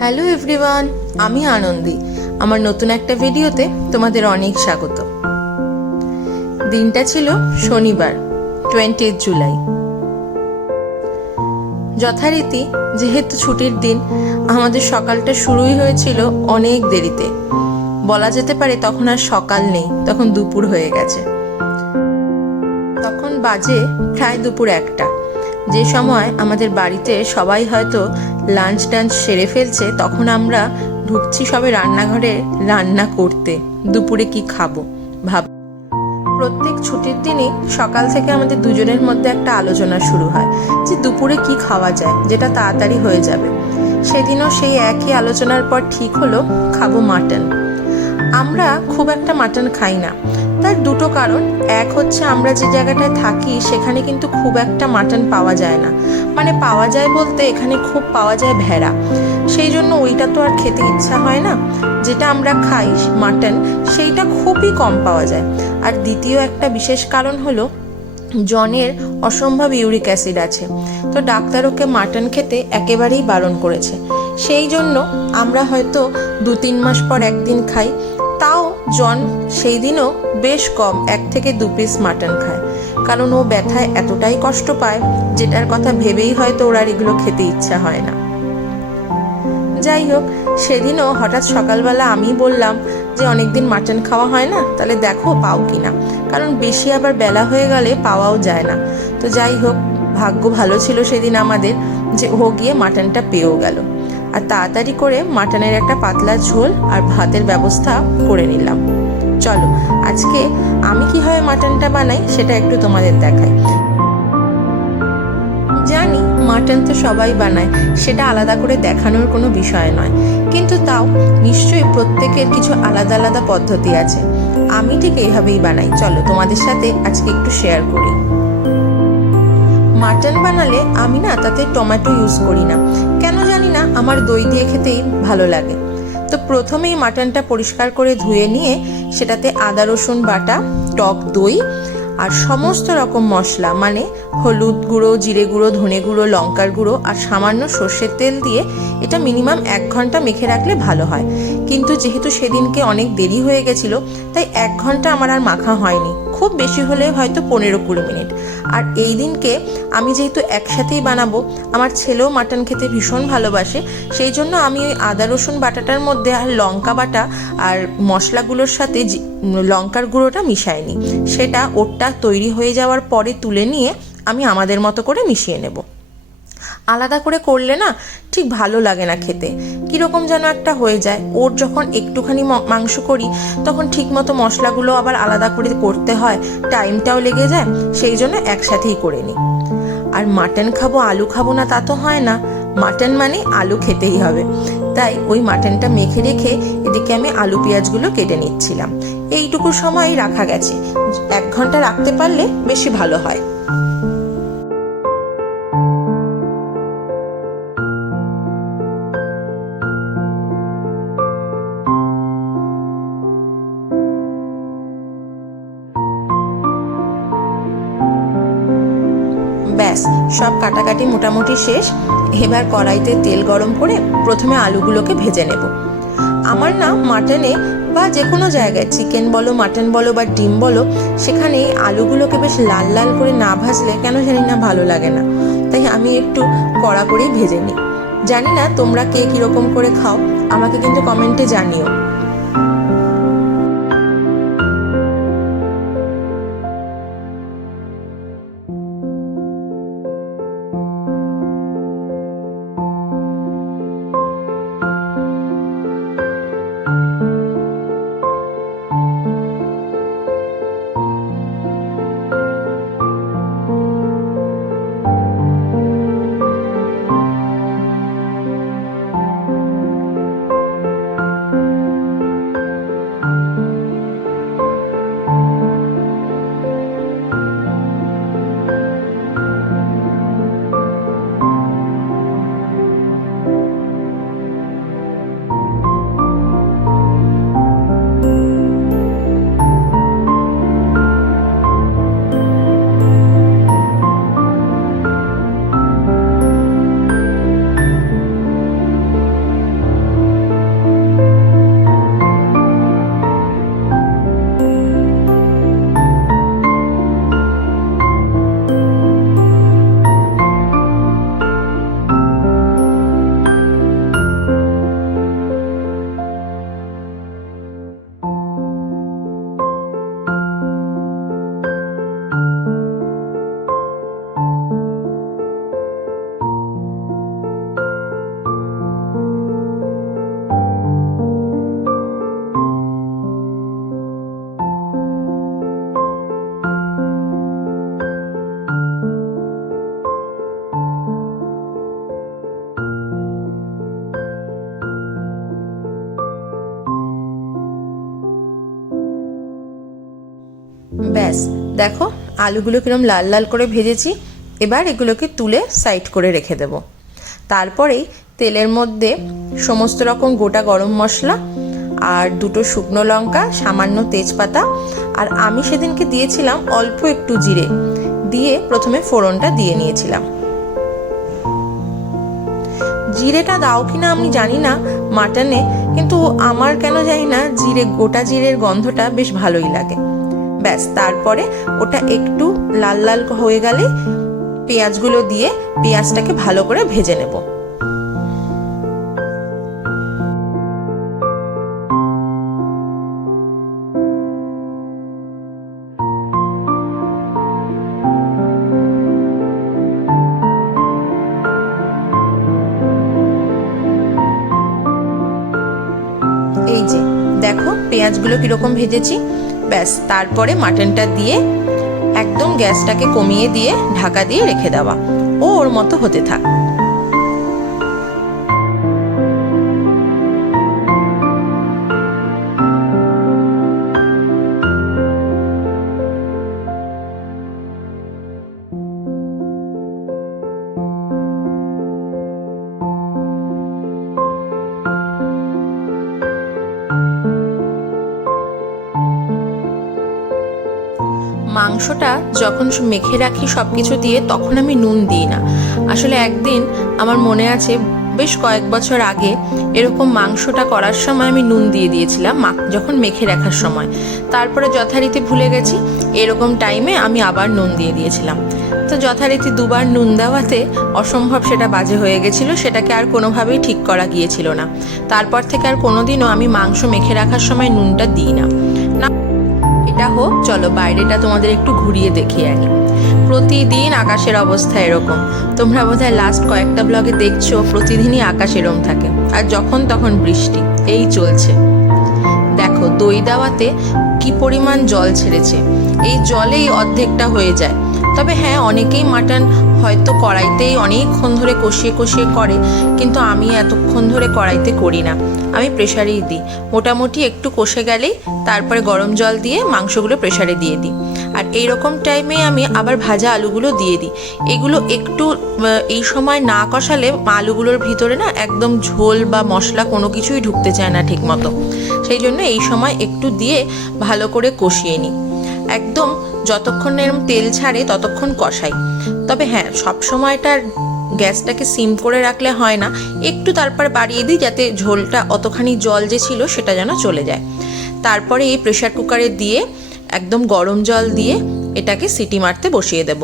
Hello everyone, আমি আনন্দি। আমার নতুন একটা ভিডিওতে তোমাদের অনেক স্বাগত। দিনটা ছিল শনিবার, 20 জুলাই। যথারীতি যেহেতু ছুটির দিন, আমাদের সকালটা শুরুই হয়েছিল অনেক দেরিতে। বলা যেতে পারে তখন আর সকাল নেই, তখন দুপুর হয়ে গেছে। তখন বাজে প্রায় দুপুর 1টা। যে সময় আমাদের বাড়িতে সবাই হয়তো লাঞ্চ টাঞ্চ সেরে ফেলছে, তখন আমরা ঢুকছি সবে রান্নাঘরে রান্না করতে। দুপুরে কি খাবো ভাব। প্রত্যেক ছুটির দিনই সকাল থেকে আমাদের দুজনের মধ্যে একটা আলোচনা শুরু হয় যে দুপুরে কি খাওয়া যায়, যেটা তাড়াতাড়ি হয়ে যাবে। সেদিনও সেই একই আলোচনার পর ঠিক হলো খাবো মাটন। আমরা খুব একটা মাটন খাই না, তার দুটো কারণ। এক হচ্ছে আমরা যে জায়গাটায় থাকি সেখানে কিন্তু খুব একটা মাটন পাওয়া যায় না, মানে পাওয়া যায় বলতে এখানে খুব পাওয়া যায় ভেড়া, সেই জন্য ওইটা তো আর খেতে ইচ্ছা হয় না। যেটা আমরা খাই মাটন, সেইটা খুবই কম পাওয়া যায়। আর দ্বিতীয় একটা বিশেষ কারণ হলো জনের অসম্ভব ইউরিক অ্যাসিড আছে, তো ডাক্তার ওকে মাটন খেতে একেবারেই বারণ করেছে। সেই জন্য আমরা হয়তো 2-3 মাস পর একদিন খাই, তাও জন সেই দিনও বেশ কম 1 থেকে 2 পিস মাটন খায়, কারণ ও ব্যথায় এতটাই কষ্ট পায় যেটার কথা ভেবেই হয়তো ওর আর এগুলো খেতে ইচ্ছা হয় না। যাই হোক, সেদিনও হঠাৎ সকালবেলা আমি বললাম যে অনেকদিন মাটন খাওয়া হয় না, তাহলে দেখো পাও কিনা, কারণ বেশি আবার বেলা হয়ে গেলে পাওয়াও যায় না। তো যাই হোক, ভাগ্য ভালো ছিল সেদিন আমাদের যে ও গিয়ে মাটনটা পেয়েও গেল। আর তাড়াতাড়ি করে মাটনের একটা পাতলা ঝোল আর ভাতের ব্যবস্থা করে নিলাম। চলো আজকে আমি কিভাবে মাটনটা বানাই সেটা একটু তোমাদের দেখাই। জানি মাটন তো সবাই বানায়, সেটা আলাদা করে দেখানোর কোনো বিষয় নয়, কিন্তু তাও নিশ্চয়ই প্রত্যেকের কিছু আলাদা আলাদা পদ্ধতি আছে। আমি ঠিক এইভাবেই বানাই, চলো তোমাদের সাথে আজকে একটু শেয়ার করি। মাটন বানালে আমি না তাতে টমেটো ইউজ করি না, কেন জানি না, আমার দই দিয়ে খেতেই ভালো লাগে। তো প্রথমেই মাটনটা পরিষ্কার করে ধুয়ে নিয়ে সেটাতে আদা রসুন বাটা, টক দই আর সমস্ত রকম মশলা, মানে হলুদ গুঁড়ো, জিরে গুঁড়ো, ধনে গুঁড়ো, লঙ্কার গুঁড়ো আর সামান্য সর্ষের তেল দিয়ে এটা মিনিমাম 1 ঘন্টা মেখে রাখলে ভালো হয়। কিন্তু যেহেতু সেদিনকে অনেক দেরি হয়ে গেছিল, তাই 1 ঘন্টা আমার আর মাখা হয়নি, খুব বেশি হলে হয়তো 15-20 মিনিট। আর এই দিনকে আমি যেহেতু একসাথেই বানাবো, আমার ছেলেও মাটন খেতে ভীষণ ভালোবাসে, সেই জন্য আমি ওই আদা রসুন বাটাটার মধ্যে আর লঙ্কা বাটা আর মশলাগুলোর সাথে লঙ্কার গুঁড়োটা মিশাইনি, সেটা ওরটা তৈরি হয়ে যাওয়ার পরে তুলে নিয়ে আমি আমাদের মতো করে মিশিয়ে নেব। আলাদা করে করলে না ঠিক ভালো লাগে না খেতে, কীরকম যেন একটা হয়ে যায়। ওর যখন একটুখানি মাংস করি তখন ঠিক মতো মশলাগুলো আবার আলাদা করে করতে হয়, টাইমটাও লেগে যায়, সেই জন্য একসাথেই করে নিই। আর মাটন খাবো আলু খাবো না তা তো হয় না, মাটন মানে আলু খেতেই হবে। তাই ওই মাটনটা মেখে রেখে এদিকে আমি আলু পেঁয়াজগুলো কেটে নিচ্ছিলাম। এইটুকু সময় রাখা গেছে, 1 ঘন্টা রাখতে পারলে বেশি ভালো হয়। ব্যাস, সব কাটাকাটি মোটামুটি শেষ। এবার কড়াইতে তেল গরম করে প্রথমে আলুগুলোকে ভেজে নেব। আমার না মাটনে বা যে কোনো জায়গায়, চিকেন বলো, মাটন বলো বা ডিম বলো, সেখানে আলুগুলোকে বেশ লাল লাল করে না ভাজলে কেন জানি না ভালো লাগে না, তাই আমি একটু কড়া করেই ভেজে নিই। জানি না তোমরা কে কীরকম করে খাও, আমাকে কিন্তু কমেন্টে জানিও। দেখো আলুগুলো কিরম লাল লাল করে ভেজেছি। এবার এগুলোকে তুলে সাইড করে রেখে দেব। তারপরেই তেলের মধ্যে সমস্ত রকম গোটা গরম মশলা আর 2টো শুকনো লঙ্কা, সামান্য তেজপাতা, আর আমি সেদিনকে দিয়েছিলাম অল্প একটু জিরে দিয়ে প্রথমে ফোড়নটা দিয়ে নিয়েছিলাম। জিরেটা দাও কিনা আমি জানি না মাটনে, কিন্তু আমার কেন জানি না গোটা জিরের গন্ধটা বেশ ভালোই লাগে। ব্যাস, তারপরে ওটা একটু লাল লাল হয়ে গেলে পেঁয়াজগুলো দিয়ে পেঁয়াজটাকে ভালো করে ভেজে নেব। এই যে দেখো পেঁয়াজগুলো কিরকম ভেজেছি। ব্যাস, তারপরে মাটনটা দিয়ে একদম গ্যাসটাকে কমিয়ে দিয়ে ঢাকা দিয়ে রেখে দেওয়া, ওর মতো হতে থাক। মাংসটা যখন মেখে রাখি সব কিছু দিয়ে, তখন আমি নুন দিই না। আসলে একদিন আমার মনে আছে, বেশ কয়েক বছর আগে এরকম মাংসটা করার সময় আমি নুন দিয়ে দিয়েছিলাম যখন মেখে রাখার সময়। তারপরে যথারীতি ভুলে গেছি, এরকম টাইমে আমি আবার নুন দিয়ে দিয়েছিলাম। তো যথারীতি 2বার নুন দেওয়াতে অসম্ভব সেটা বাজে হয়ে গেছিলো, সেটাকে আর কোনোভাবেই ঠিক করা গিয়েছিল না। তারপর থেকে আর কোনোদিনও আমি মাংস মেখে রাখার সময় নুনটা দিই না। এটা হোক, চলো বাইরেটা তোমাদের একটু ঘুরিয়ে দেখিয়ে আনি। প্রতিদিন আকাশের অবস্থা এরকম। তোমরা বোধহয় লাস্ট কয়েকটা ব্লগে দেখছো প্রতিদিনই আকাশ এরকম থাকে, আর যখন তখন বৃষ্টি এই চলছে। দেখো দই দাওয়াতে কি পরিমাণ জল ছেড়েছে, এই জলেই অর্ধেকটা হয়ে যায়। তবে হ্যাঁ, অনেকেই মাটন হয়তো কড়াইতেই অনেকক্ষণ ধরে কষিয়ে কষিয়ে করে, কিন্তু আমি এতক্ষণ ধরে কড়াইতে করি না, আমি প্রেসারেই দিই। মোটামুটি একটু কষে গেলেই তারপরে গরম জল দিয়ে মাংসগুলো প্রেসারে দিয়ে দিই। আর এইরকম টাইমে আমি আবার ভাজা আলুগুলো দিয়ে দিই। এগুলো একটু এই সময় না কষালে আলুগুলোর ভিতরে না একদম ঝোল বা মশলা কোনো কিছুই ঢুকতে চায় না ঠিক মতো। সেই জন্য এই সময় একটু দিয়ে ভালো করে কষিয়ে নিই। একদম যতক্ষণ এরকম তেল ছাড়ে ততক্ষণ কষাই। তবে হ্যাঁ, সব সময়টা গ্যাসটাকে সিম করে রাখলে হয় না, একটু তারপর বাড়িয়ে দিই যাতে ঝোলটা অতখানি জল যে ছিল সেটা যেন চলে যায়। তারপরে এই প্রেসার কুকারে দিয়ে একদম গরম জল দিয়ে এটাকে সিটি মারতে বসিয়ে দেব।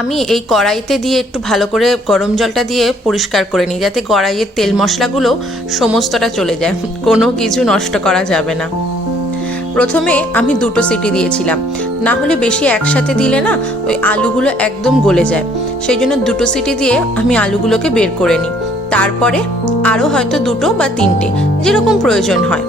আমি এই কড়াইতে দিয়ে একটু ভালো করে গরম জলটা দিয়ে পরিষ্কার করে নিই, যাতে কড়াইয়ের তেল মশলাগুলো সমস্তটা চলে যায়, কোনো কিছু নষ্ট করা যাবে না। প্রথমে আমি 2টো সিটি দিয়েছিলাম, না হলে বেশি একসাথে দিলে না ওই আলুগুলো একদম গলে যায়। সেই জন্য 2টো সিটি দিয়ে আমি আলুগুলোকে বের করে নিই। তারপরে আরও হয়তো 2টো বা 3টে যেরকম প্রয়োজন হয়।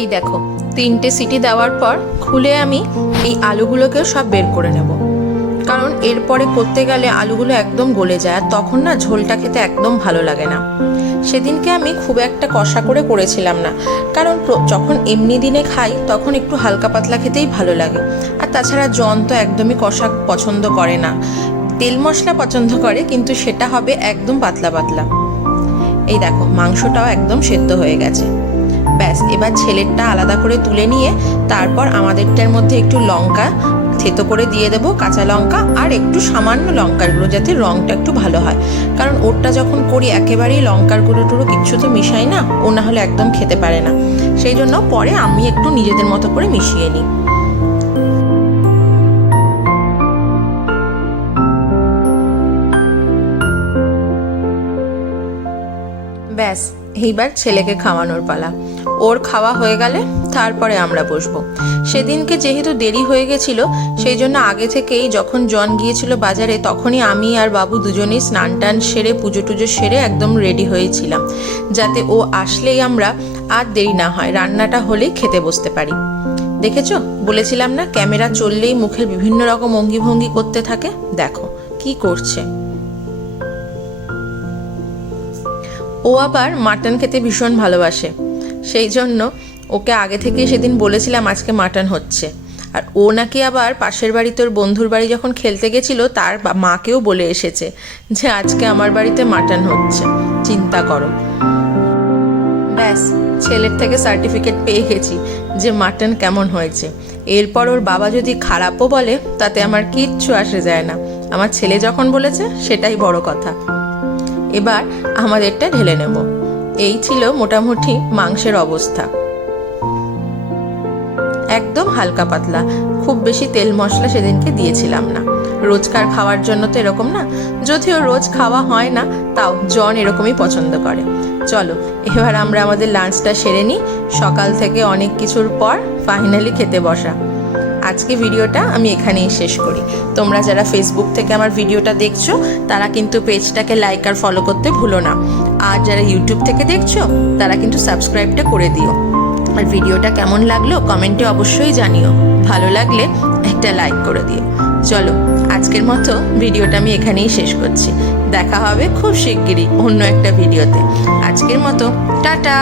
এই দেখো 3টে সিটি দেওয়ার পর খুলে আমি এই আলুগুলোকেও সব বের করে নেব, কারণ এরপরে করতে গেলে আলুগুলো একদম গলে যায়, আর তখন না ঝোলটা খেতে একদম ভালো লাগে না। সেদিনকে আমি খুব একটা কষা করে করেছিলাম না, কারণ যখন এমনি দিনে খাই তখন একটু হালকা পাতলা খেতেই ভালো লাগে। আর তাছাড়া জন তো একদমই কষা পছন্দ করে না, তেল মশলা পছন্দ করে, কিন্তু সেটা হবে একদম পাতলা পাতলা। এই দেখো মাংসটাও একদম সেদ্ধ হয়ে গেছে। ব্যাস, এবার ছেলেরটা আলাদা করে তুলে নিয়ে তারপর আমাদেরটার মধ্যে একটু লঙ্কা থেতো করে দিয়ে দেবো, কাঁচা লঙ্কা আর একটু সামান্য লঙ্কার গুঁড়ো, যাতে রঙটা একটু ভালো হয়। কারণ ওরটা যখন করি একেবারেই লঙ্কার গুঁড়ো টুড়ো কিচ্ছু তো মিশাই না, ও না হলে একদম খেতে পারে না। সেই জন্য পরে আমি একটু নিজেদের মতো করে মিশিয়ে নিই। ব্যাস, এইবার ছেলেকে খাওয়ানোর পালা। ওর খাওয়া হয়ে গেলে তারপরে আমরা বসবো। সেদিনকে যেহেতু দেরি হয়ে গেছিল, সেই জন্য আগে থেকেই যখন জন গিয়েছিল বাজারে, তখনই আমি আর বাবু দুজনেই স্নান টান সেরে পুজো টুজো সেরে একদম রেডি হয়েছিলাম, যাতে ও আসলেই আমরা আর দেরি না হয়, রান্নাটা হলেই খেতে বসতে পারি। দেখেছো, বলেছিলাম না ক্যামেরা চললেই মুখের বিভিন্ন রকম অঙ্গি ভঙ্গি করতে থাকে। দেখো কি করছে। ও আবার মাটন খেতে ভীষণ ভালোবাসে, সেই জন্য ওকে আগে থেকে সেদিন বলেছিলাম আজকে মাটন হচ্ছে। আর ও নাকি আবার পাশের বাড়ি তোর বন্ধুর বাড়ি যখন খেলতে গেছিল, তার মাকেও বলে এসেছে যে আজকে আমার বাড়িতে মাটন হচ্ছে। চিন্তা করো। ব্যাস, ছেলের থেকে সার্টিফিকেট পেয়ে গেছি যে মাটন কেমন হয়েছে। এরপর ওর বাবা যদি খারাপও বলে তাতে আমার কিচ্ছু আসে যায় না, আমার ছেলে যখন বলেছে সেটাই বড় কথা। এবার আমাদেরটা ঢেলে নেব। এই ছিল মোটামুটি মাংসের অবস্থা, একদম হালকা পাতলা, খুব বেশি তেল মশলা সেদিনকে দিয়েছিলাম না। রোজকার খাওয়ার জন্য তো এরকম না, যদিও রোজ খাওয়া হয় না, তাও জন এরকমই পছন্দ করে। চলো এবার আমরা আমাদের লাঞ্চটা সেরে নিই। সকাল থেকে অনেক কিছুর পর ফাইনালি খেতে বসা। আজকে ভিডিওটা আমি এখানেই শেষ করি। তোমরা যারা ফেসবুক থেকে আমার ভিডিওটা দেখছো তারা কিন্তু পেজটাকে লাইক আর ফলো করতে ভুলো না, আর যারা ইউটিউব থেকে দেখছো তারা কিন্তু সাবস্ক্রাইবটা করে দিও। আর ভিডিওটা কেমন লাগলো কমেন্টে অবশ্যই জানিও, ভালো লাগলে একটা লাইক করে দিও। চলো আজকের মতো ভিডিওটা আমি এখানেই শেষ করছি। দেখা হবে খুব শিগগিরই অন্য একটা ভিডিওতে। আজকের মতো টাটা।